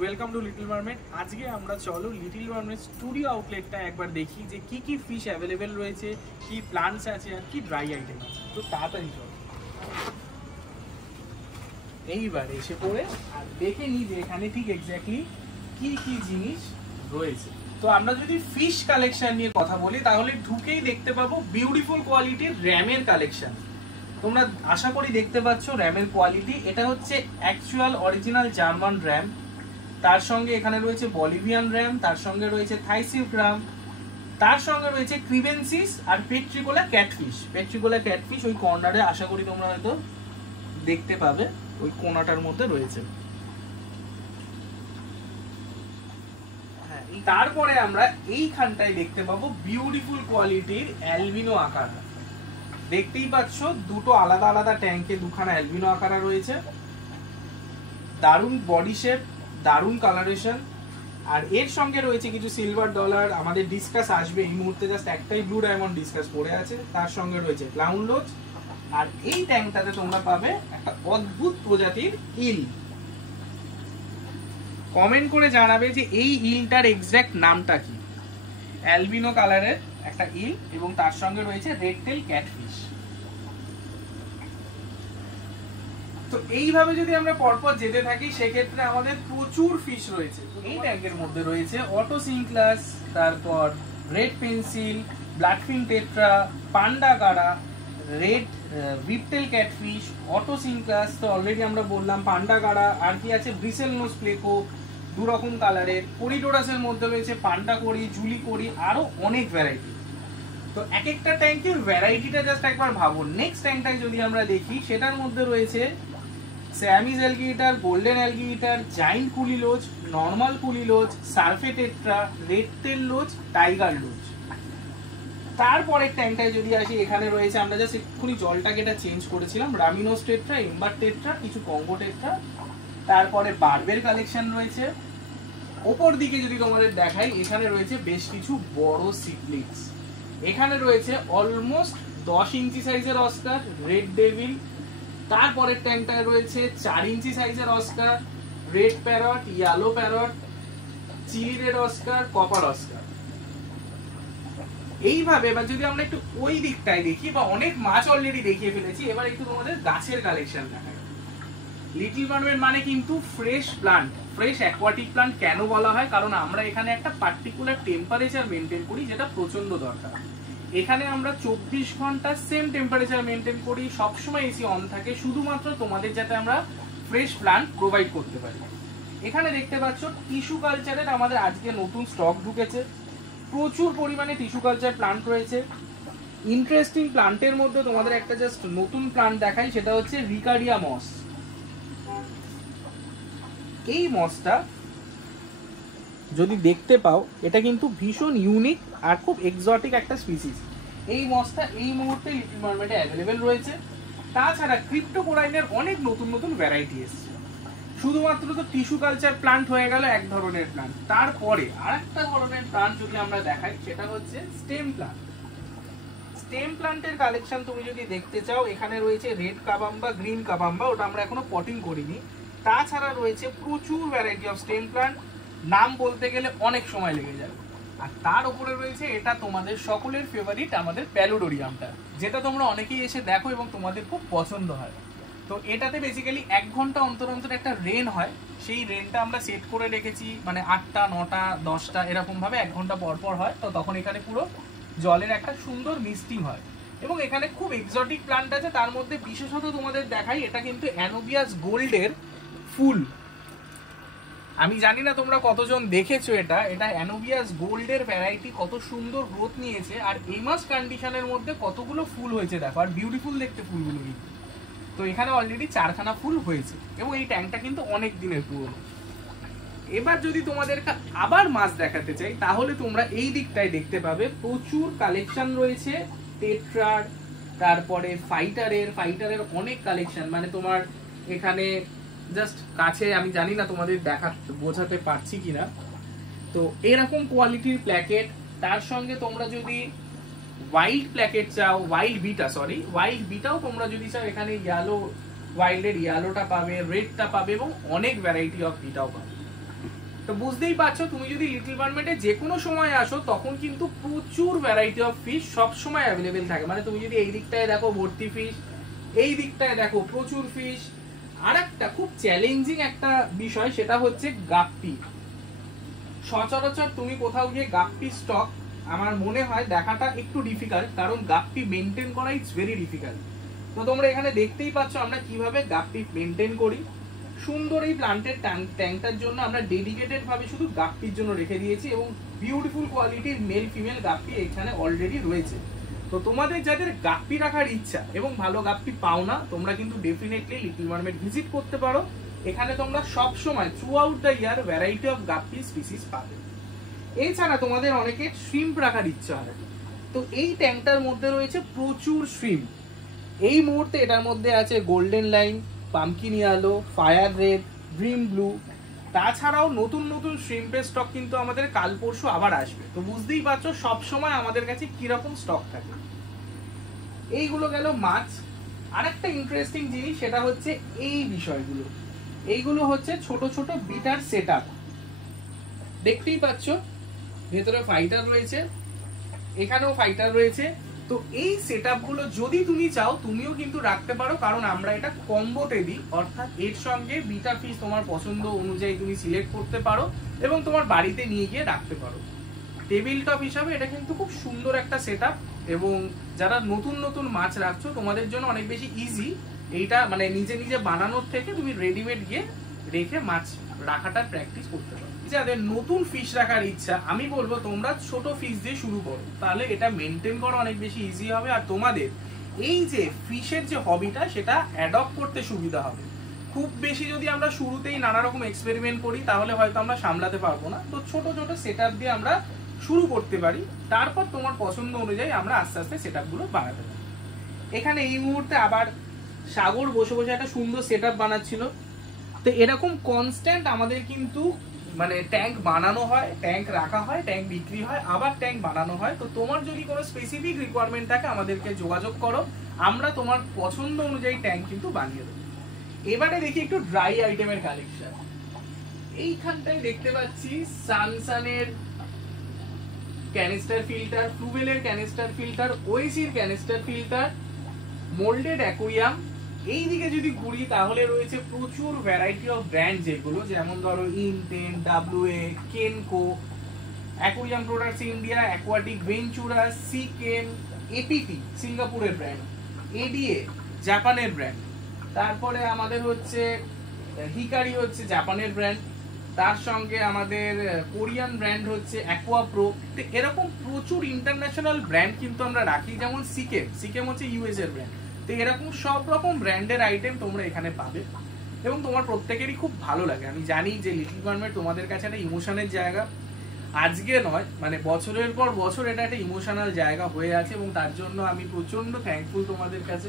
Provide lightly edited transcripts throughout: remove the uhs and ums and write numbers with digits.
Welcome to little mermaid. আজকে আমরা চলো লিটল মারমেড স্টুডিও আউটলেটটা একবার দেখি যে কি কি ফিশ অ্যাভেলেবেল রয়েছে, কি প্লান্টস আছে আর কি ড্রাই আইটেম আছে। তো তাড়াতাড়ি চলো এইবার এসে পড়ে আর দেখে নিই যে এখানে ঠিক এক্স্যাক্টলি কি কি জিনিস রয়েছে। তো আমরা যদি ফিশ কালেকশন নিয়ে কথা বলি তাহলে ঢুকেই দেখতে পাবো বিউটিফুল কোয়ালিটির র্যামের কালেকশন। তোমরা আশা করি দেখতে পাচ্ছ র্যামের কোয়ালিটি। এটা হচ্ছে অ্যাকচুয়াল অরিজিনাল জার্মান র্যাম, তার সঙ্গে এখানে রয়েছে বলিভিয়ান র্যাম, তার সঙ্গে রয়েছে থাইসিল্ক র্যাম, তার সঙ্গে রয়েছে ক্রিবেন্সিস আর পেট্রিকোলা ক্যাটফিশ। পেট্রিকোলা ক্যাটফিশ ওই কর্নারে আশা করি তোমরা হয়তো দেখতে পাবে, ওই কোনাটার মধ্যে রয়েছে। তারপরে আমরা এইখানটায় দেখতে পাবো বিউটিফুল কোয়ালিটির অ্যালবিনো আকারা। দেখতেই পাচ্ছ দুটো আলাদা আলাদা ট্যাঙ্কে দুখানা অ্যালবিনো আকারা রয়েছে। দারুণ বডি শেপ, দারুণ কালারেশন, আর এর সঙ্গে রয়েছে কিছু সিলভার ডলার। আমাদের ডিসকাস আসবে এই মুহূর্তে, জাস্ট একটাই ব্লু ডায়মন্ড ডিসকাস পড়ে আছে। তার সঙ্গে রয়েছে ক্লাউন লোচ, আর এই ট্যাঙ্কটাতে তোমরা পাবে একটা অদ্ভুত প্রজাতির ইল। কমেন্ট করে জানাবে যে এই ইলটার এক্সাক্ট নামটা কি। অ্যালবিনো কালারের একটা ইল এবং তার সঙ্গে রয়েছে রেড টেল ক্যাটফিশ। তো এইভাবে যদি আমরা পরপর যেতে থাকি সেক্ষেত্রে আমাদের প্রচুর ফিশ রয়েছে। এই ট্যাঙ্কের মধ্যে রয়েছে অটো সিনক্লাস, তারপর রেড পেন্সিল, ব্ল্যাকফিন টেট্রা, পান্ডা গাড়া, রেড ভিপটেল ক্যাটফিশ, অটো সিনক্লাস তো অলরেডি আমরা বললাম, পান্ডা গাড়া, আর কি আছে ব্রিসেল নোজ প্লেকো, দু রকম কালারের। কোরিডোরাসের মধ্যে রয়েছে পান্ডা কোরি, জুলি কোরি, আরো অনেক ভ্যারাইটি। তো এক একটা ট্যাঙ্কের ভ্যারাইটিটা জাস্ট একবার ভাবুন। নেক্সট ট্যাঙ্কটাই যদি আমরা দেখি সেটার মধ্যে রয়েছে Siamese algae eater, golden algae eater, giant kuhli loach, normal kuhli loach, serpae tetra, red tail loach, tiger loach. তারপরের ট্যাঙ্কটায় যদি আসি, এখানে রয়েছে, আমরা জাস্ট এক্ষুনি জলটাকে এটা চেঞ্জ করেছিলাম, রামিনোস টেট্রা, এম্বার টেট্রা, কিছু কঙ্গো টেট্রা। তারপরে বার্বের কালেকশন রয়েছে। ওপর দিকে যদি তোমাদের দেখাই, এখানে রয়েছে বেশ কিছু বড় সিকলিটস। এখানে রয়েছে অলমোস্ট 10 ইঞ্চি সাইজের অস্কার, রেড ডেভিল। তারপরের ট্যাঙ্কটায় রয়েছে 4 ইঞ্চি সাইজের Oscar, red parrot, yellow parrot, chili red Oscar, copper Oscar. এইভাবে এবার যদি আমরা একটু ওই দিকটায় দেখি, বা অনেক মাছ অলরেডি দেখিয়ে ফেলেছি, এবার একটু তোমাদের গাছের কালেকশন দেখাই। লিটল মারমেড মানে কিন্তু fresh plant, fresh aquatic plant কেন বলা হয়? কারণ আমরা এখানে একটা পার্টিকুলার টেম্পারেচার মেনটেন করি, যেটা প্রচন্ড দরকার। এখানে আমরা 24 ঘন্টা সেম টেম্পারেচার মেনটেন করি, সবসময় এসি অন থাকে, শুধুমাত্র তোমাদের যাতে আমরা ফ্রেশ প্লান্ট প্রোভাইড করতে পারি। এখানে দেখতে পাচ্ছ টিস্যু কালচারের আমাদের আজকে নতুন স্টক ঢুকেছে। প্রচুর পরিমাণে টিস্যু কালচার প্লান্ট রয়েছে। ইন্টারেস্টিং প্লান্টের মধ্যে তোমাদের একটা জাস্ট নতুন প্লান্ট দেখাই, সেটা হচ্ছে রিকার্ডিয়া মস। এই মসটা যদি দেখতে পাও, এটা কিন্তু ভীষণ ইউনিক আর খুব এক্সোটিক একটা স্পিসিস। এই মসটা এই মুহূর্তে লিটল মারমেডে অ্যাভেলেবেল রয়েছে। তাছাড়া ক্রিপ্টোকোরাইনের অনেক নতুন নতুন ভ্যারাইটি এসছে। শুধুমাত্র তো টিস্যু কালচার প্লান্ট হয়ে গেল এক ধরনের প্লান্ট, তারপরে আরেকটা ধরনের প্লান্ট যদি আমরা দেখাই, সেটা হচ্ছে স্টেম প্লান্ট। স্টেম প্লান্টের কালেকশন তুমি যদি দেখতে চাও, এখানে রয়েছে রেড কাবাম্বা, গ্রিন কাবাম্বা, ওটা আমরা এখনো পটিং করিনি। তাছাড়া রয়েছে প্রচুর ভ্যারাইটি অফ স্টেম প্লান্ট, নাম বলতে গেলে অনেক সময় লেগে যাবে। আর তার উপরে রয়েছে এটা তোমাদের সকলের ফেভারিট, আমাদের প্যালোডোরিয়ামটা, যেটা তোমরা অনেকেই এসে দেখো এবং তোমাদের খুব পছন্দ হয়। তো এটাতে বেসিক্যালি 1 ঘন্টা অন্তর অন্তর একটা রেন হয়, সেই রেনটা আমরা সেট করে রেখেছি, মানে 8টা 9টা 10টা এরকম ভাবে 1 ঘন্টা পর পর হয়। তো তখন এখানে পুরো জলের একটা সুন্দর মিস্টিং হয়। এবং এখানে খুব এক্সোটিক প্লান্ট আছে, তার মধ্যে বিশেষত তোমাদের দেখাই, এটা কিন্তু অ্যানোবিয়াস গোল্ডের ফুল। আমি জানি না তোমরা কতজন দেখেছো এটা অ্যানোবিয়াস গোল্ডের ভ্যারাইটি, কত সুন্দর গ্রোথ নিয়েছে, আর এমাস কন্ডিশনের মধ্যে কতগুলো ফুল হয়েছে দেখো, আর বিউটিফুল দেখতে ফুলগুলো কিন্তু। তো এখানে অলরেডি 4খানা ফুল হয়েছে এবং এই ট্যাঙ্কটা কিন্তু অনেক দিনের পুরনো। এবার যদি তোমাদেরকে আবার মাছ দেখাতে চাই, তাহলে তোমরা এই দিকটায় দেখতে পাবে প্রচুর কালেকশন রয়েছে টেট্রার, তারপরে ফাইটারের অনেক কালেকশন। মানে তোমার এখানে জাস্ট কাছে, আমি জানি না তোমাদের বোঝাতে পারছি কিনা, তো এরকম কোয়ালিটির প্ল্যাকেট। তার সঙ্গে তোমরা যদি ওয়াইল্ড প্ল্যাকেট চাও, ওয়াইল্ড বিটাও তোমরা যদি চাও, এখানে ইয়েলো ওয়াইল্ডের ইয়েলোটা পাবে, রেডটা পাবে এবং অনেক ভ্যারাইটি অফ বিটাও পাবে। তো বুঝতেই পারছো, তুমি যদি লিটল মার্মেডে যে কোনো সময় আসো তখন কিন্তু প্রচুর ভ্যারাইটি অফ ফিশ সব সময় অ্যাভেলেবেল থাকে। মানে তুমি যদি এই দিকটায় দেখো ভর্তি ফিশ, এই দিকটায় দেখো প্রচুর ফিশ। আর একটা খুব চ্যালেঞ্জিং একটা বিষয়, সেটা হচ্ছে গাপ্পি। সচরাচর তুমি কোথাও গিয়ে গাপ্পি স্টক আমার মনে হয় দেখাটা একটু ডিফিকাল্ট, কারণ গাপ্পি মেনটেন করা ইটস ভেরি ডিফিকাল্ট। তো তোমরা এখানে দেখতেই পাচ্ছ আমরা কিভাবে গাপ্পি মেনটেন করি। সুন্দর এই প্লান্টের ট্যাঙ্কটার জন্য আমরা ডেডিকেটেড ভাবে শুধু গাপ্পির জন্য রেখে দিয়েছি, এবং বিউটিফুল কোয়ালিটির মেল ফিমেল গাপ্পি এখানে অলরেডি রয়েছে। তো তোমাদের যাদের গাপ্পি রাখার ইচ্ছা এবং ভালো গাপ্পি পাও না, তোমরা কিন্তু ডেফিনেটলি লিটল মার্মেড ভিজিট করতে পারো। এখানে তোমরা সব সময় throughout the year variety of guppy species পাবে। এছাড়া তোমাদের অনেকের শ্রিম্প রাখার ইচ্ছা হয়, তো এই ট্যাঙ্কটার মধ্যে রয়েছে প্রচুর শ্রিম্প। এই মুহূর্তে এটার মধ্যে আছে golden line, pumpkin yellow, fire red, dream blue. তাছাড়াও নতুন নতুন শ্রিম্পের স্টক কিন্তু আমাদের কাল পরশু আবার আসবে। তো বুঝতেই পারছো সবসময় আমাদের কাছে কিরকম স্টক থাকে। এইগুলো গেল মাছ। আরেকটা ইন্টারেস্টিং জিনিস সেটা হচ্ছে এই বিষয়গুলো, এইগুলো হচ্ছে ছোট ছোট বিটার সেটআপ। দেখতেই পাচ্ছ ভেতরে ফাইটার রয়েছে, এখানেও ফাইটার রয়েছে। তো এই সেটআপগুলো যদি তুমি চাও তুমিও কিন্তু রাখতে পারো, কারণ আমরা এটা কম্বোতে দিই, অর্থাৎ এর সঙ্গে বিটা ফিশ তোমার পছন্দ অনুযায়ী তুমি সিলেক্ট করতে পারো এবং তোমার বাড়িতে নিয়ে গিয়ে রাখতে পারো। টেবিল টপ হিসাবে এটা কিন্তু খুব সুন্দর একটা সেটআপ, এবং যারা নতুন নতুন মাছ রাখছো তোমাদের জন্য অনেক বেশি ইজি এইটা, মানে নিজে নিজে বানানোর থেকে তুমি রেডিমেড গিয়ে রেখে মাছ রাখাটার প্র্যাকটিস করতে পারো। যাদের নতুন ফিশ রাখার ইচ্ছা, আমি বলবো তোমরা ছোট ফিশ দিয়ে শুরু করো, তাহলে এটা মেনটেন করা অনেক বেশি ইজি হবে, আর তোমাদের এই যে ফিশের যে হবিটা সেটা অ্যাডপ্ট করতে সুবিধা হবে। খুব বেশি যদি আমরা শুরুতেই নানা রকম এক্সপেরিমেন্ট করি তাহলে হয়তো আমরা সামলাতে পারবো না। তো ছোট ছোট সেটআপ দিয়ে আমরা শুরু করতে পারি, তারপর তোমার পছন্দ অনুযায়ী আমরা আস্তে আস্তে সেটআপগুলো বানাতে পারি। এখানে এই মুহূর্তে আবার সাগর বসে বসে একটা সুন্দর সেটআপ বানাচ্ছিল। তো এরকম কনস্ট্যান্ট আমাদের কিন্তু মানে ট্যাঙ্ক বানানো হয়, ট্যাঙ্ক রাখা হয়, ট্যাঙ্ক বিক্রি হয়, আবার ট্যাঙ্ক বানানো হয়। তো তোমার যদি কোনো স্পেসিফিক রিকোয়ারমেন্ট থাকে আমাদেরকে যোগাযোগ করো, আমরা তোমার পছন্দ অনুযায়ী ট্যাঙ্ক কিন্তু বানিয়ে দেবো। এবারে দেখি একটু ড্রাই আইটেমের কালেকশন। এইখানটায় দেখতে পাচ্ছি সানসানের ক্যানিস্টার ফিল্টার, ফ্লুভেলের ক্যানিস্টার ফিল্টার, ওএসির ক্যানিস্টার ফিল্টার, মোল্ডেড অ্যাকুয়ারিয়াম। এই দিকে যদি ঘুরি তাহলে রয়েছে প্রচুর ভ্যারাইটি অফ ব্র্যান্ড, যেগুলো যেমন ধরো ইনটেন, ডাব্লিউএ, কেনকো, aquarium products India, aquatic ventura, Seachem, APT সিঙ্গাপুরের ব্র্যান্ড, এডিএ জাপানের ব্র্যান্ড, তারপরে আমাদের হচ্ছে হিকারি হচ্ছে জাপানের ব্র্যান্ড, তার সঙ্গে আমাদের কোরিয়ান ব্র্যান্ড হচ্ছে অ্যাকোয়া প্রো। এরকম প্রচুর ইন্টারন্যাশনাল ব্র্যান্ড কিন্তু আমরা রাখি, যেমন সিকেম হচ্ছে ইউএস এর ব্র্যান্ড। তো এরকম সব রকম ব্র্যান্ডের আইটেম তোমরা এখানে পাবে, এবং তোমার প্রত্যেকেরই খুব ভালো লাগে। আমি জানি যে লিটল মার্মেড তোমাদের কাছে একটা ইমোশনের জায়গা, আজকে নয় মানে বছরের পর বছর এটা একটা ইমোশনাল জায়গা হয়ে আছে, এবং তার জন্য আমি প্রচন্ড থ্যাঙ্কফুল তোমাদের কাছে।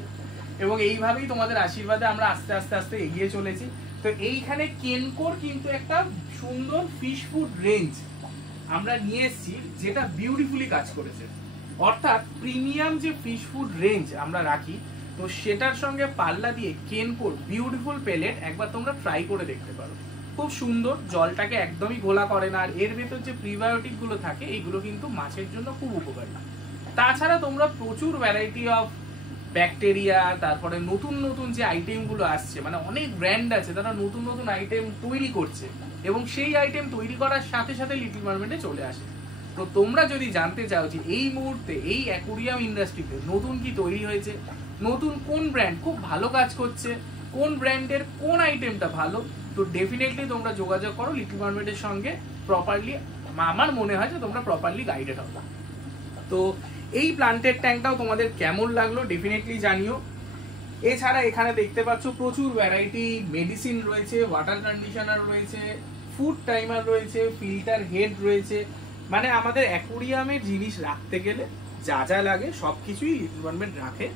এবং এইভাবেই তোমাদের আশীর্বাদে আমরা আস্তে আস্তে আস্তে এগিয়ে চলেছি। তো এইখানে কেনকোর কিন্তু একটা সুন্দর ফিশ ফুড রেঞ্জ আমরা নিয়ে এসেছি, যেটা বিউটিফুলি কাজ করেছে। অর্থাৎ প্রিমিয়াম যে ফিশ ফুড রেঞ্জ আমরা রাখি, তো সেটার সঙ্গে পাল্লা দিয়ে কেনকোর বিউটিফুল পেলেট একবার তোমরা ট্রাই করে দেখতে পারো। খুব সুন্দর, জলটাকে একদমই ঘোলা করে না, আর এর ভেতর যে প্রিবায়োটিক গুলো থাকে এইগুলো কিন্তু মাছের জন্য খুব উপকারী। তাছাড়া তোমরা প্রচুর ভ্যারাইটি অফ ব্যাকটেরিয়া, তারপরে নতুন নতুন যে আইটেম গুলো আসছে, মানে অনেক ব্র্যান্ড আছে তারা নতুন নতুন আইটেম তৈরি করছে, এবং সেই আইটেম তৈরি করার সাথে সাথে লিটল মার্মেডে চলে আসে। তো তোমরা যদি জানতে চাও যে এই মুহূর্তে এই অ্যাকুয়ারিয়াম ইন্ডাস্ট্রিতে নতুন কি তৈরি হয়েছে, নতুন কোন ব্র্যান্ড খুব ভালো কাজ করছে, কোন ব্র্যান্ডের কোন আইটেমটা ভালো, তো ডেফিনেটলি তোমরা যোগাযোগ করো লিটল মার্মেডের সঙ্গে। প্রপারলি আমার মনে হয় যে তোমরা প্রপারলি গাইডেড হবে। তো এই প্লান্টের ট্যাঙ্কটাও তোমাদের কেমন লাগলো ডেফিনেটলি জানিও। এছাড়া এখানে দেখতে পাচ্ছ প্রচুর ভ্যারাইটি মেডিসিন রয়েছে, ওয়াটার কন্ডিশনার রয়েছে, ফুড টাইমার রয়েছে, ফিল্টার হেড রয়েছে। মানে আমাদের অ্যাকুয়ারিয়ামের জিনিস রাখতে গেলে যা যা লাগে সবকিছুই লিটল মার্মেড রাখে।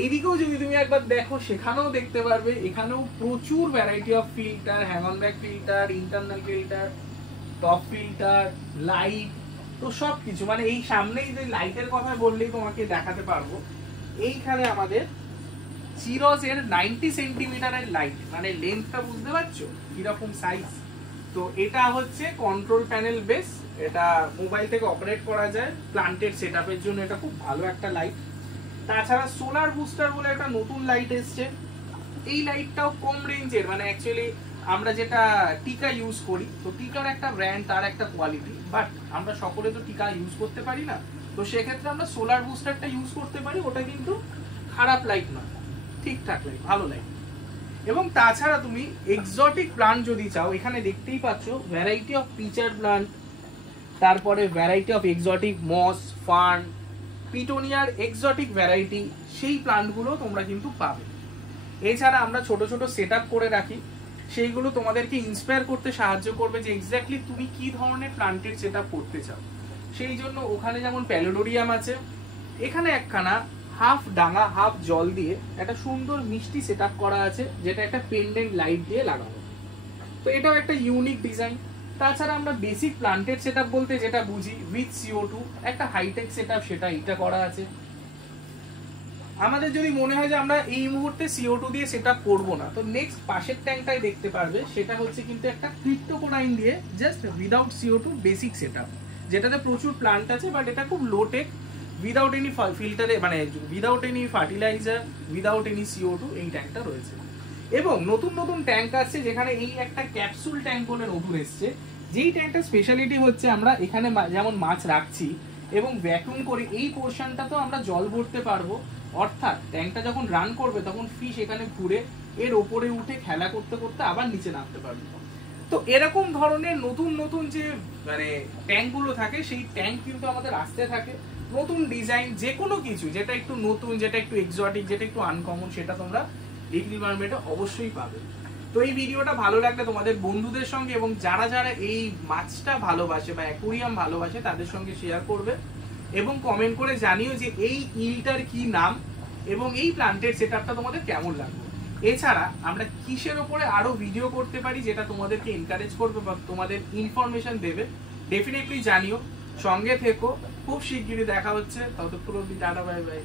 এইদিকেও যদি তুমি একবার দেখো সেখানেও দেখতে পারবে, এখানেও প্রচুর variety of filter, hang on back filter, internal filter, top filter, light, তো সবকিছু। মানে এই সামনেই যে লাইটের কথা বললেই তোমাকে দেখাতে পারবো। এইখানে আমাদের চিরস এর 90 সেন্টিমিটারের লাইট, মানে লেন্থটা বুঝতে পারছো কিরকম সাইজ। তো এটা হচ্ছে কন্ট্রোল প্যানেল বেস, এটা মোবাইল থেকে অপারেট করা যায়, প্লান্টেড সেটআপের জন্য এটা খুব ভালো একটা লাইট। তাছাড়া সোলার বুস্টার বলে একটা নতুন লাইট এসছে, এই লাইটটাও কম রেঞ্জের, মানে অ্যাকচুয়ালি আমরা যেটা টিকা ইউজ করি, তো টিকার একটা ব্র্যান্ড, তার একটা কোয়ালিটি, বাট আমরা সকলে তো টিকা ইউজ করতে পারি না, তো সেক্ষেত্রে আমরা সোলার বুস্টারটা ইউজ করতে পারি। ওটা কিন্তু খারাপ লাইট নয়, ঠিকঠাক লাইট, ভালো লাইট। এবং তাছাড়া তুমি এক্সোটিক প্লান্ট যদি চাও, এখানে দেখতেই পাচ্ছ ভ্যারাইটি অফ পিচার প্লান্ট, তারপরে variety of exotic moss, fern, পিটোনিয়ার এক্সোটিক ভ্যারাইটি, সেই প্লান্টগুলো তোমরা কিন্তু পাবে। এছাড়া আমরা ছোট ছোট সেট করে রাখি, সেইগুলো তোমাদেরকে ইন্সপায়ার করতে সাহায্য করবে যে এক্স্যাক্টলি তুমি কি ধরনের প্লান্টের সেট করতে চাও। সেই জন্য ওখানে যেমন প্যালোডোরিয়াম আছে, এখানে একখানা হাফ ডাঙা হাফ জল দিয়ে একটা সুন্দর মিষ্টি সেট করা আছে, যেটা একটা পেন্ডেন্ট লাইট দিয়ে লাগানো, তো এটাও একটা ইউনিক ডিজাইন। তাছাড়া আমরা বেসিক প্লান্টেড সেট বলতে যেটা বুঝি উইথ CO2, একটা হাইটেক সেট সেটা এটা করা আছে। আমাদের যদি মনে হয় যে আমরা এই মুহূর্তে CO2 দিয়ে সেটা করবো না, তো নেক্সট পাশের ট্যাঙ্কটাই দেখতে পারবে, সেটা হচ্ছে কিন্তু একটা ক্রিপ্টোকোনাইন দিয়ে just without CO2 basic set, যেটাতে প্রচুর প্লান্ট আছে, বাট এটা খুব লো টেক, উইদাউট এনি ফিল্টারে, মানে without any fertiliser, without any CO2 এই ট্যাঙ্কটা রয়েছে। এবং নতুন নতুন ট্যাঙ্ক আসছে, যেখানে এই একটা ক্যাপসুল ট্যাঙ্ক বলে নতুন এসছে, যেই ট্যাঙ্কটার স্পেশালিটি হচ্ছে আমরা এখানে যেমন মাছ রাখছি এবং ভ্যাকুম করে এই পোর্শনটাতেও আমরা জল ভরতে পারবো, অর্থাৎ ট্যাঙ্কটা যখন রান করবে তখন ফিশ এখানে ঘুরে এর ওপরে উঠে খেলা করতে করতে আবার নিচে নামতে পারবে। তো এরকম ধরনের নতুন নতুন যে মানে ট্যাঙ্কগুলো থাকে, সেই ট্যাঙ্ক কিন্তু আমাদের আসতে থাকে, নতুন ডিজাইন, যে কোনো কিছু যেটা একটু নতুন, যেটা একটু এক্সোটিক, যেটা একটু আনকমন, সেটা তোমরা লিটল মারমেডে অবশ্যই পাবে। তো এই ভিডিওটা ভালো লাগলে তোমাদের বন্ধুদের সঙ্গে এবং যারা যারা এই মাছটা ভালোবাসে বা অ্যাকোরিয়াম ভালোবাসে তাদের সঙ্গে শেয়ার করবে, এবং কমেন্ট করে জানিও যে এই ইলটার কি নাম এবং এই প্লান্টেড সেটআপটা তোমাদের কেমন লাগবে। এছাড়া আমরা কিসের ওপরে আরো ভিডিও করতে পারি যেটা তোমাদেরকে এনকারেজ করবে বা তোমাদের ইনফরমেশন দেবে, ডেফিনেটলি জানিও। সঙ্গে থেকো, খুব শিগগিরই দেখা হচ্ছে, ততক্ষণ অবধি টাটা, বাই বাই।